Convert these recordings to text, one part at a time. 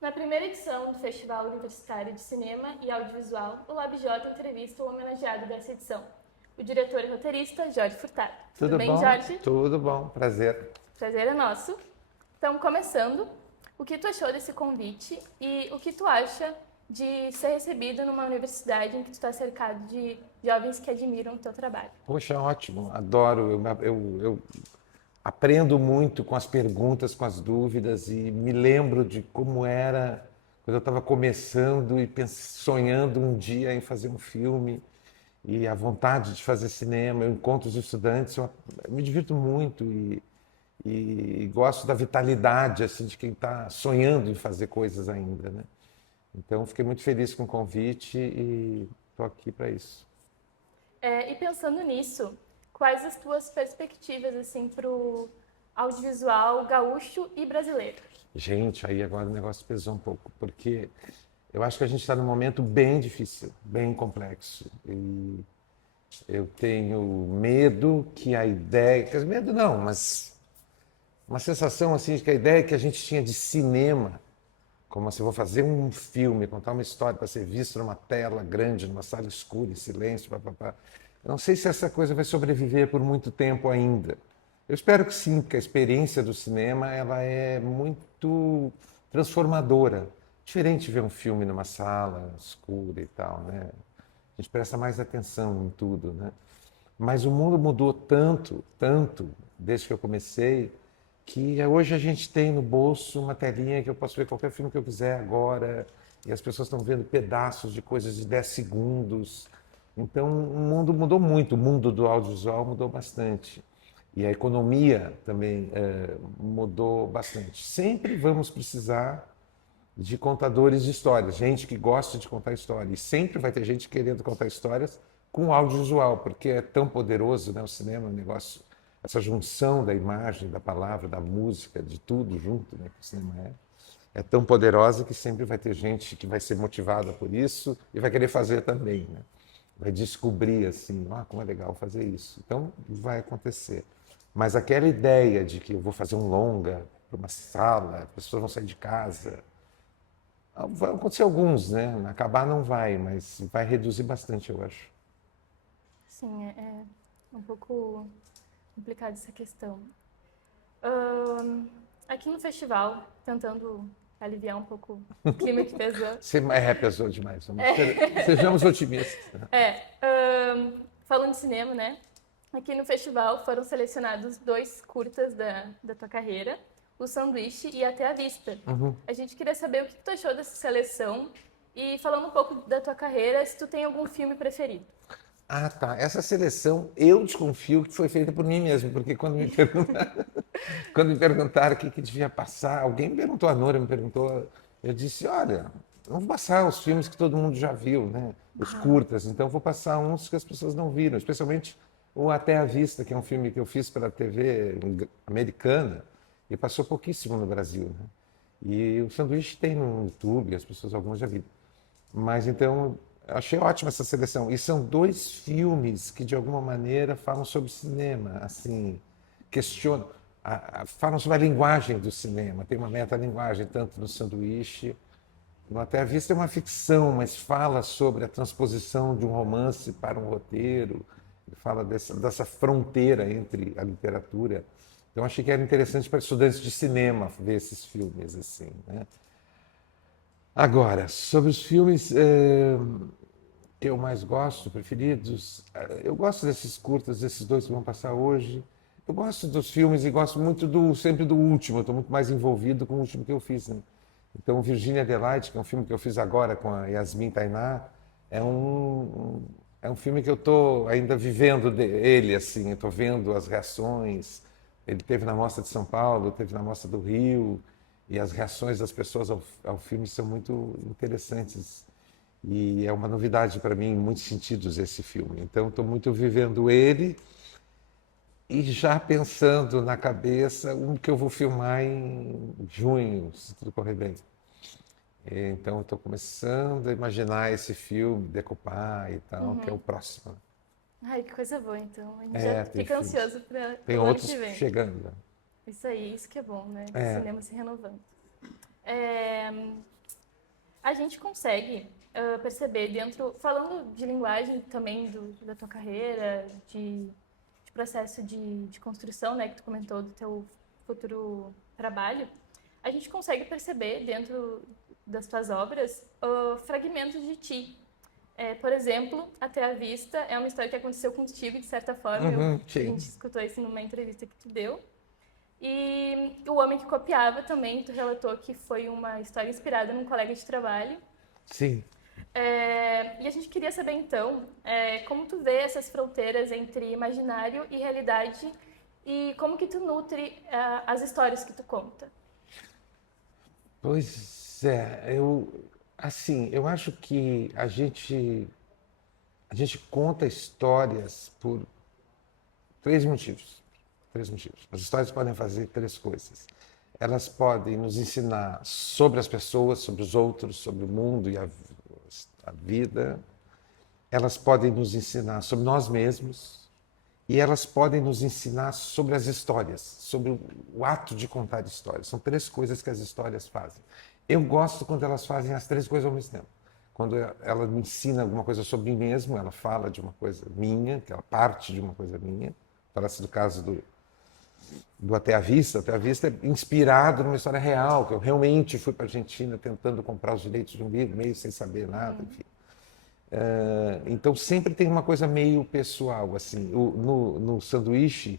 Na primeira edição do Festival Universitário de Cinema e Audiovisual, o LabJ entrevista o homenageado dessa edição, o diretor e roteirista Jorge Furtado. Tudo Tudo bem, bom? Jorge? Tudo bom, prazer. Prazer é nosso. Então, começando, o que tu achou desse convite e o que tu acha de ser recebido numa universidade em que tu está cercado de jovens que admiram o teu trabalho? Poxa, ótimo, adoro. Eu aprendo muito com as perguntas, com as dúvidas e me lembro de como era quando eu estava começando e sonhando um dia em fazer um filme e a vontade de fazer cinema. Eu encontro os estudantes, eu me divirto muito e gosto da vitalidade assim de quem está sonhando em fazer coisas ainda, né? Então, fiquei muito feliz com o convite e estou aqui para isso. E pensando nisso, quais as tuas perspectivas assim para o audiovisual gaúcho e brasileiro? Gente, aí agora o negócio pesou um pouco, porque eu acho que a gente está num momento bem difícil, bem complexo. E eu tenho medo que a ideia, quer dizer, medo não, mas uma sensação assim de que a ideia que a gente tinha de cinema, como se eu vou fazer um filme, contar uma história para ser visto numa tela grande, numa sala escura, em silêncio, papapá. Eu não sei se essa coisa vai sobreviver por muito tempo ainda. Eu espero que sim, porque a experiência do cinema ela é muito transformadora. Diferente de ver um filme numa sala escura e tal, né? A gente presta mais atenção em tudo, né? Mas o mundo mudou tanto, tanto, desde que eu comecei, que hoje a gente tem no bolso uma telinha que eu posso ver qualquer filme que eu quiser agora, e as pessoas estão vendo pedaços de coisas de 10 segundos. Então, o mundo mudou muito, o mundo do audiovisual mudou bastante. E a economia também mudou bastante. Sempre vamos precisar de contadores de histórias, gente que gosta de contar histórias. E sempre vai ter gente querendo contar histórias com audiovisual, porque é tão poderoso, né? O cinema é um negócio, essa junção da imagem, da palavra, da música, de tudo junto, né? Que o cinema é tão poderosa que sempre vai ter gente que vai ser motivada por isso e vai querer fazer também, né? Vai descobrir assim, como é legal fazer isso. Então vai acontecer. Mas aquela ideia de que eu vou fazer um longa para uma sala, as pessoas vão sair de casa, vai acontecer alguns, né? Acabar não vai, mas vai reduzir bastante, eu acho. Sim, é um pouco complicada essa questão. Aqui no festival, tentando aliviar um pouco o clima que pesou. Você pesou demais. Sejamos otimistas. Falando de cinema, né? Aqui no festival foram selecionados 2 curtas da tua carreira, O Sanduíche e Até a Vista. A gente queria saber o que tu achou dessa seleção e falando um pouco da tua carreira, se tu tem algum filme preferido. Ah, tá. Essa seleção eu desconfio que foi feita por mim mesmo, porque quando me perguntaram o que devia passar, alguém me perguntou, a Nora me perguntou, eu disse, olha, não vou passar os filmes que todo mundo já viu, né? Os curtas, então eu vou passar uns que as pessoas não viram, especialmente o Até a Vista, que é um filme que eu fiz para a TV americana e passou pouquíssimo no Brasil, né? E o Sanduíche tem no YouTube, as pessoas algumas já viram. Mas então, achei ótima essa seleção. E são 2 filmes que, de alguma maneira, falam sobre cinema, assim, questionam, falam sobre a linguagem do cinema. Tem uma metalinguagem, tanto no Sanduíche, no Até a Vista é uma ficção, mas fala sobre a transposição de um romance para um roteiro, fala dessa fronteira entre a literatura. Então, achei que era interessante para estudantes de cinema ver esses filmes, assim, né? Agora, sobre os filmes que eu mais gosto, preferidos, eu gosto desses curtas, desses 2 que vão passar hoje. Eu gosto dos filmes e gosto muito sempre do último. Eu estou muito mais envolvido com o último que eu fiz, né? Então, Virginia Adelaide, que é um filme que eu fiz agora com a Yasmin Tainá, é um filme que eu estou ainda vivendo ele, assim. Eu estou vendo as reações. Ele teve na Mostra de São Paulo, teve na Mostra do Rio, e as reações das pessoas ao filme são muito interessantes. E é uma novidade para mim em muitos sentidos esse filme. Então estou muito vivendo ele e já pensando na cabeça um que eu vou filmar em junho, se tudo correr bem. Então estou começando a imaginar esse filme, decupar e tal, que é o próximo. Ai, que coisa boa, então. A gente já Tem fica filmes. ansioso para Tem o ano outros que vem. chegando. Isso aí, isso que é bom, né? O É, cinema se renovando. A gente consegue perceber dentro, falando de linguagem também da tua carreira, de processo de construção, né, que tu comentou do teu futuro trabalho, a gente consegue perceber dentro das tuas obras fragmentos de ti. Por exemplo, Até a Vista é uma história que aconteceu contigo, de certa forma. A gente escutou isso numa entrevista que tu deu. E O Homem que Copiava também, tu relatou que foi uma história inspirada num colega de trabalho. Sim. E a gente queria saber, então, como tu vê essas fronteiras entre imaginário e realidade e como que tu nutre as histórias que tu conta. Pois é, eu acho que a gente conta histórias por três motivos. Três motivos. As histórias podem fazer três coisas. Elas podem nos ensinar sobre as pessoas, sobre os outros, sobre o mundo e a vida. Elas podem nos ensinar sobre nós mesmos e elas podem nos ensinar sobre as histórias, sobre o ato de contar histórias. São três coisas que as histórias fazem. Eu gosto quando elas fazem as três coisas ao mesmo tempo. Quando ela me ensina alguma coisa sobre mim mesmo, ela fala de uma coisa minha, que ela parte de uma coisa minha. Parece do caso do Até a Vista. Até a Vista é inspirado numa história real, que eu realmente fui para a Argentina tentando comprar os direitos de um livro, meio sem saber nada, enfim. Então sempre tem uma coisa meio pessoal, assim. No Sanduíche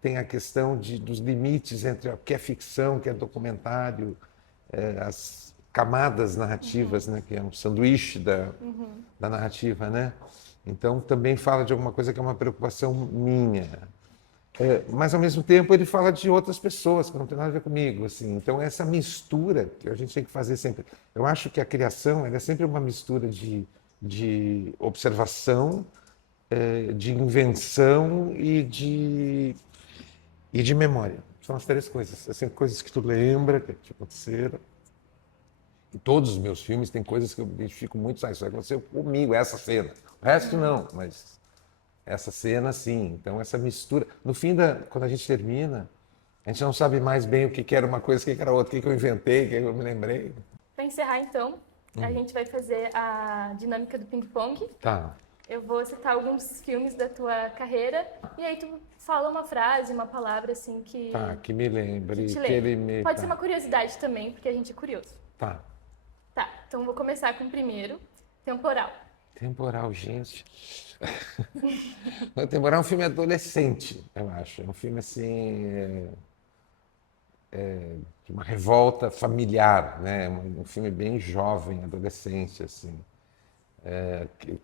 tem a questão dos limites entre o que é ficção, o que é documentário, as camadas narrativas, né, que é um sanduíche da narrativa, né? Então também fala de alguma coisa que é uma preocupação minha. Mas ao mesmo tempo ele fala de outras pessoas que não tem nada a ver comigo, assim. Então essa mistura que a gente tem que fazer sempre. Eu acho que a criação ela é sempre uma mistura de observação, de invenção e de memória. São as três coisas. Assim, coisas que tu lembra que te aconteceram. E todos os meus filmes têm coisas que eu identifico muito. Isso aconteceu comigo, essa cena. O resto não, mas essa cena sim. Então essa mistura. No fim, quando a gente termina, a gente não sabe mais bem o que era uma coisa, o que era outra, o que eu inventei, o que eu me lembrei. Para encerrar, então, a gente vai fazer a dinâmica do ping-pong. Tá. Eu vou citar alguns filmes da tua carreira e aí tu fala uma frase, uma palavra assim que... Tá, que me lembre. Que te que ele lembre. me... Pode tá. ser uma curiosidade também, porque a gente é curioso. Tá. Tá, então vou começar com o primeiro. Temporal. Temporal, gente. O Temporal é um filme adolescente, eu acho. É um filme assim... de uma revolta familiar, né? Um filme bem jovem, adolescente, assim.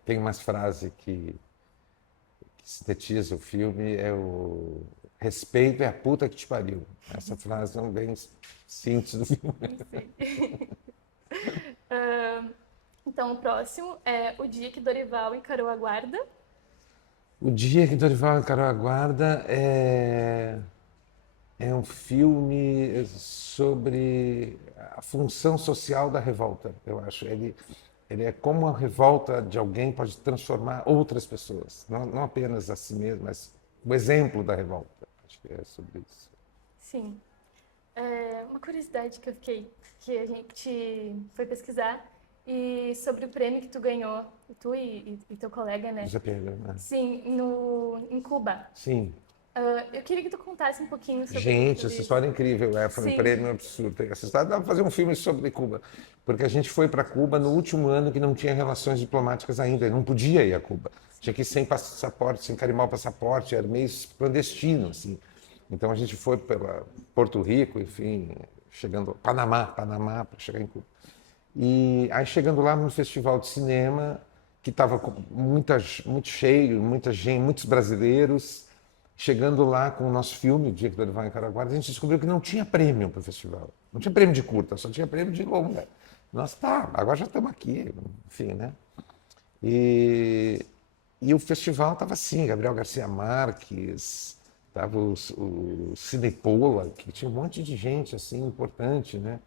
Tem umas frases que sintetiza o filme, é o respeito é a puta que te pariu. Essa frase é um bem síntese do filme. Então, o próximo é O Dia que Dorival Encarou a Guarda. O Dia que Dorival Encarou a Guarda é um filme sobre a função social da revolta, eu acho. Ele é como a revolta de alguém pode transformar outras pessoas, não apenas a si mesmo, mas o exemplo da revolta. Acho que é sobre isso. Sim. Uma curiosidade que eu fiquei, que a gente foi pesquisar, e sobre o prêmio que tu ganhou, tu e teu colega, né? José Pedro, né? Sim, em Cuba. Sim. Eu queria que tu contasse um pouquinho sobre Gente, tudo essa isso. história é incrível, foi um Sim. prêmio absurdo. Essa história dá para fazer um filme sobre Cuba, porque a gente foi para Cuba no último ano que não tinha relações diplomáticas ainda, não podia ir a Cuba. Tinha que ir sem passaporte, sem carimbar o passaporte, era meio clandestino, assim. Então a gente foi pela Porto Rico, enfim, chegando Panamá para chegar em Cuba. E aí chegando lá no festival de cinema, que estava muito cheio, muita gente, muitos brasileiros. Chegando lá com o nosso filme, O Dia que Dorival Encarou a Guarda, a gente descobriu que não tinha prêmio para o festival. Não tinha prêmio de curta, só tinha prêmio de longa. Nós, agora já estamos aqui, enfim, né? E o festival estava assim, Gabriel Garcia Marques, estava o Sidney Pollack, que tinha um monte de gente, assim, importante, né?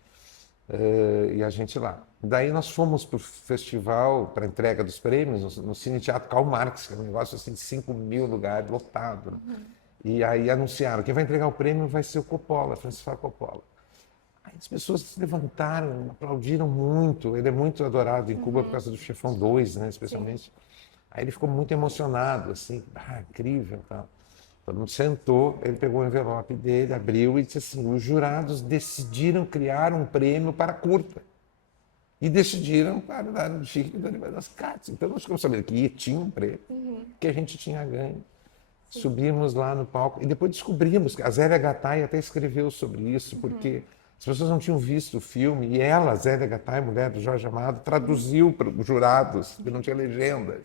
E a gente lá. Daí nós fomos para o festival, para a entrega dos prêmios, no Cine Teatro Karl Marx, que é um negócio assim de 5.000 lugares, lotado. Né? E aí anunciaram, quem vai entregar o prêmio vai ser o Coppola, Francis Ford Coppola. Aí as pessoas se levantaram, aplaudiram muito. Ele é muito adorado em Cuba por causa do Chefão 2, né, especialmente. Sim. Aí ele ficou muito emocionado, assim, incrível, tal. Todo mundo sentou, ele pegou o envelope dele, abriu e disse assim: os jurados decidiram criar um prêmio para curta. E decidiram para dar o Chique do Animais das Cats. Então nós ficamos sabendo que tinha um prêmio, que a gente tinha ganho. Sim. Subimos lá no palco e depois descobrimos que a Zélia Gattai até escreveu sobre isso, porque as pessoas não tinham visto o filme e ela, Zélia Gattai, mulher do Jorge Amado, traduziu para os jurados, porque não tinha legenda.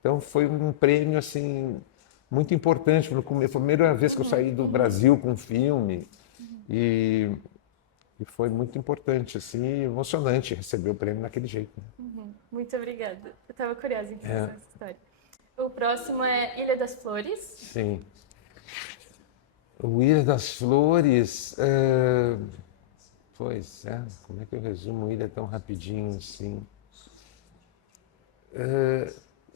Então foi um prêmio assim muito importante. Foi a primeira vez que eu saí do Brasil com um filme e foi muito importante, assim, emocionante receber o prêmio daquele jeito. Muito obrigada. Eu estava curiosa em relação a essa história. O próximo é Ilha das Flores. Sim. O Ilha das Flores, pois é, como é que eu resumo Ilha tão rapidinho assim?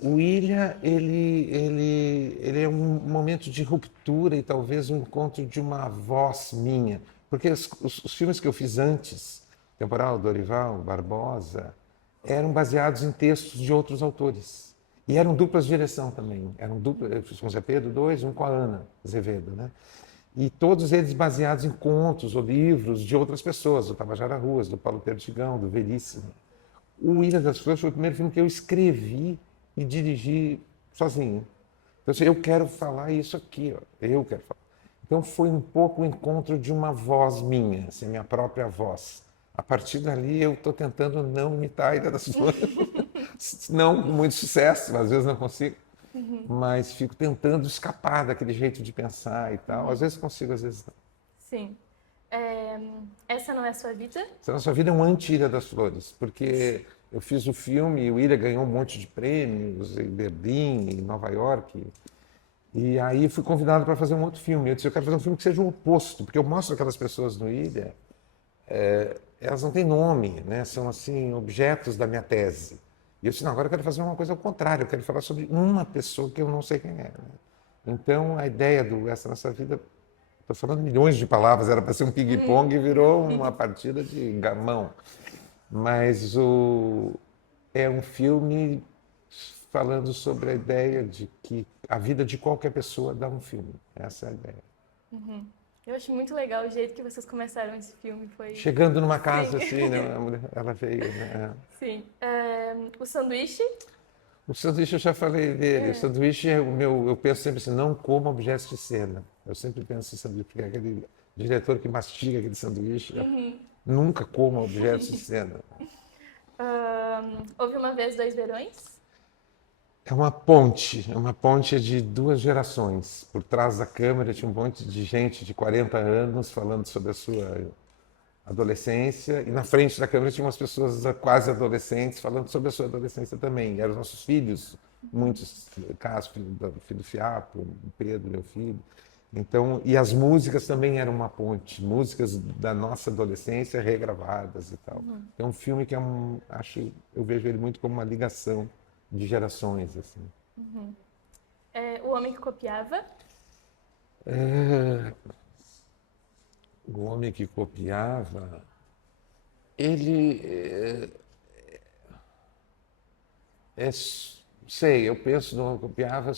O Ilha, ele é um momento de ruptura e talvez um encontro de uma voz minha. Porque os filmes que eu fiz antes, Temporal, Dorival, Barbosa, eram baseados em textos de outros autores. E eram duplas de direção também. Eu fiz com o Zé Pedro 2, um com a Ana Azevedo, né? E todos eles baseados em contos ou livros de outras pessoas, do Tabajara Ruas, do Paulo Perdigão, do Veríssimo. O Ilha das Flores foi o primeiro filme que eu escrevi e dirigi sozinho. Então, assim, eu quero falar isso aqui, ó. Eu quero falar. Então, foi um pouco o encontro de uma voz minha, assim, minha própria voz. A partir dali, eu estou tentando não imitar a Ilha das Flores. Não com muito sucesso, às vezes não consigo. Mas fico tentando escapar daquele jeito de pensar e tal. Às vezes consigo, às vezes não. Sim. Essa não é a sua vida? Essa não é a sua vida é um anti-Ilha das Flores, porque eu fiz o filme e o Ilha ganhou um monte de prêmios em Berlim, em Nova York. E aí fui convidado para fazer um outro filme. Eu disse, eu quero fazer um filme que seja o oposto, porque eu mostro aquelas pessoas no Ilha, elas não têm nome, né? São assim objetos da minha tese. E eu disse, não, agora eu quero fazer uma coisa ao contrário, eu quero falar sobre uma pessoa que eu não sei quem é. Né? Então a ideia do Essa Nossa Vida, estou falando milhões de palavras, era para ser um ping-pong e virou uma partida de gamão. Mas é um filme falando sobre a ideia de que a vida de qualquer pessoa dá um filme. Essa é a ideia. Eu acho muito legal o jeito que vocês começaram esse filme. Chegando numa casa assim, né? Ela veio, né? Sim. O sanduíche? O sanduíche eu já falei dele. O sanduíche é o meu. Eu penso sempre assim, não coma objetos de cena. Eu sempre penso em sanduíche, porque aquele diretor que mastiga aquele sanduíche nunca coma objetos de cena. Houve uma vez 2 verões? É uma ponte de 2 gerações. Por trás da câmera tinha um monte de gente de 40 anos falando sobre a sua adolescência, e na frente da câmera tinha umas pessoas quase adolescentes falando sobre a sua adolescência também. Eram nossos filhos, muitos, Cássio, filho do Fiapo, o Pedro, meu filho. Então, e as músicas também eram uma ponte, músicas da nossa adolescência regravadas e tal. É um filme que eu vejo ele muito como uma ligação de gerações, assim. O Homem que Copiava? O Homem que Copiava, ele sei, eu penso no Homem que Copiava,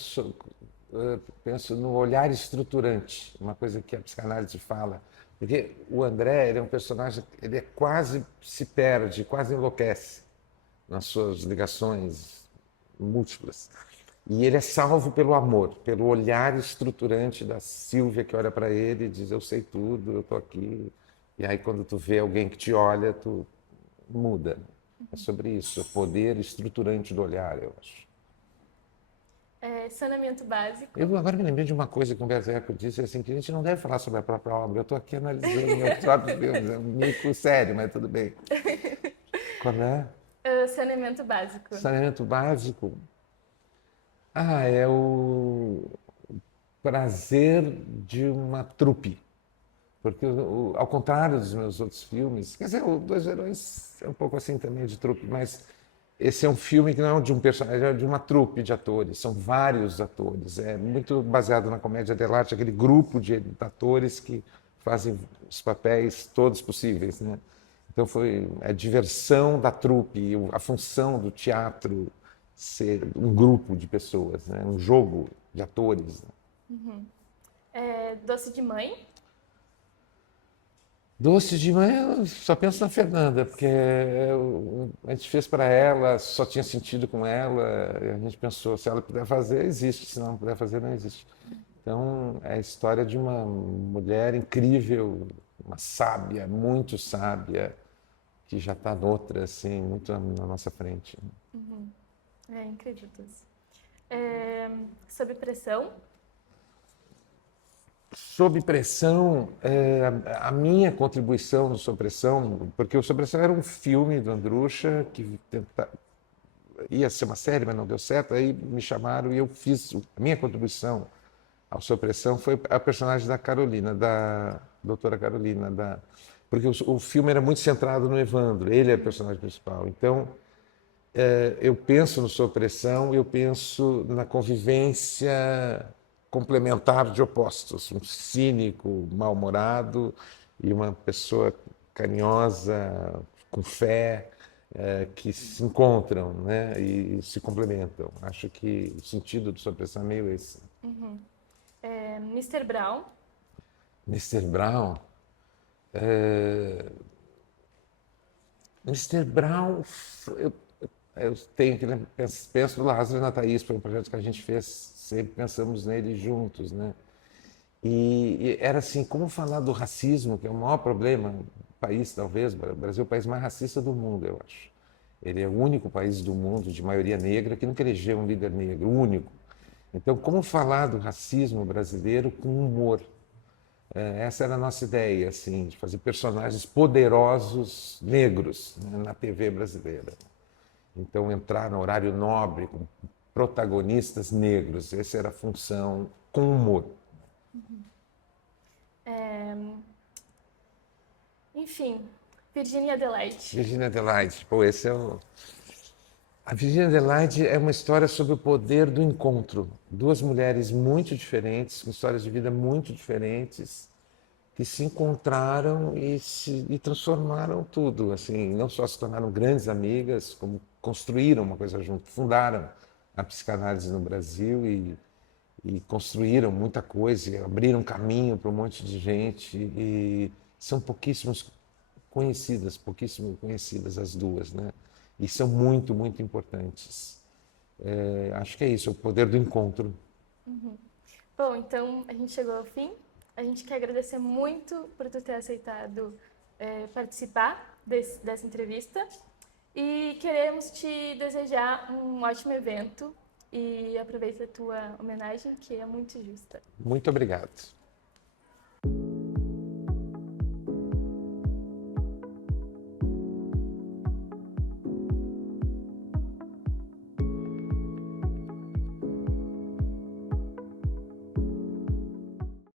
penso no olhar estruturante, uma coisa que a psicanálise fala, porque o André, ele é um personagem, ele quase se perde, quase enlouquece nas suas ligações múltiplas. E ele é salvo pelo amor, pelo olhar estruturante da Sílvia que olha para ele e diz, eu sei tudo, eu estou aqui. E aí quando tu vê alguém que te olha, tu muda. É sobre isso, o poder estruturante do olhar, eu acho. Saneamento básico. Eu agora me lembrei de uma coisa que o Humberto Eco disse, assim, que a gente não deve falar sobre a própria obra. Eu estou aqui analisando meus próprios filmes, é meio sério, mas tudo bem. Qual é? Saneamento básico. Saneamento básico. É o prazer de uma trupe. Porque, ao contrário dos meus outros filmes, quer dizer, o Dois Verões é um pouco assim também de trupe, mas esse é um filme que não é de um personagem, é de uma trupe de atores, são vários atores. É muito baseado na comédia dell'arte, aquele grupo de atores que fazem os papéis todos possíveis, né? Então foi a diversão da trupe, a função do teatro ser um grupo de pessoas, né? Um jogo de atores. Né? Doce de mãe? Doce de manhã, eu só penso na Fernanda, porque a gente fez para ela, só tinha sentido com ela, e a gente pensou, se ela puder fazer, existe, se não puder fazer, não existe. Então, é a história de uma mulher incrível, uma sábia, muito sábia, que já está noutra, assim, muito na nossa frente. É incrível, Doce. Sob pressão? Sob pressão, a minha contribuição no Sob Pressão, porque o Sob Pressão era um filme do Andrucha que ia ser uma série, mas não deu certo, aí me chamaram e eu fiz, a minha contribuição ao Sob Pressão foi a personagem da Carolina, da doutora Carolina, porque o filme era muito centrado no Evandro, ele é o personagem principal, então eu penso no Sob Pressão, eu penso na convivência complementar de opostos, um cínico, mal-humorado e uma pessoa carinhosa, com fé, que se encontram, né, e se complementam. Acho que o sentido do Sob Pressão é meio esse. Mr. Brown? Mr. Brown, Mr. Brown, eu tenho que penso no Lázaro e na Thaís, foi um projeto que a gente fez, sempre pensamos nele juntos, né? E era assim, como falar do racismo, que é o maior problema do país, talvez, o Brasil é o país mais racista do mundo, eu acho. Ele é o único país do mundo de maioria negra que nunca elegeu um líder negro, o único. Então, como falar do racismo brasileiro com humor? Essa era a nossa ideia, assim, de fazer personagens poderosos negros, né, na TV brasileira. Então, entrar no horário nobre com protagonistas negros, essa era a função com humor. Enfim, Virginia Adelaide. Virginia Adelaide, pô, esse é o... A Virginia Adelaide é uma história sobre o poder do encontro. Duas mulheres muito diferentes, com histórias de vida muito diferentes, que se encontraram e transformaram tudo. Assim, não só se tornaram grandes amigas, como construíram uma coisa junto, fundaram a psicanálise no Brasil e construíram muita coisa, e abriram caminho para um monte de gente e são pouquíssimo conhecidas as duas, né? E são muito, muito importantes. Acho que é isso, o poder do encontro. Bom, então a gente chegou ao fim. A gente quer agradecer muito por tu ter aceitado participar dessa entrevista e queremos te desejar um ótimo evento e aproveita a tua homenagem, que é muito justa. Muito obrigado.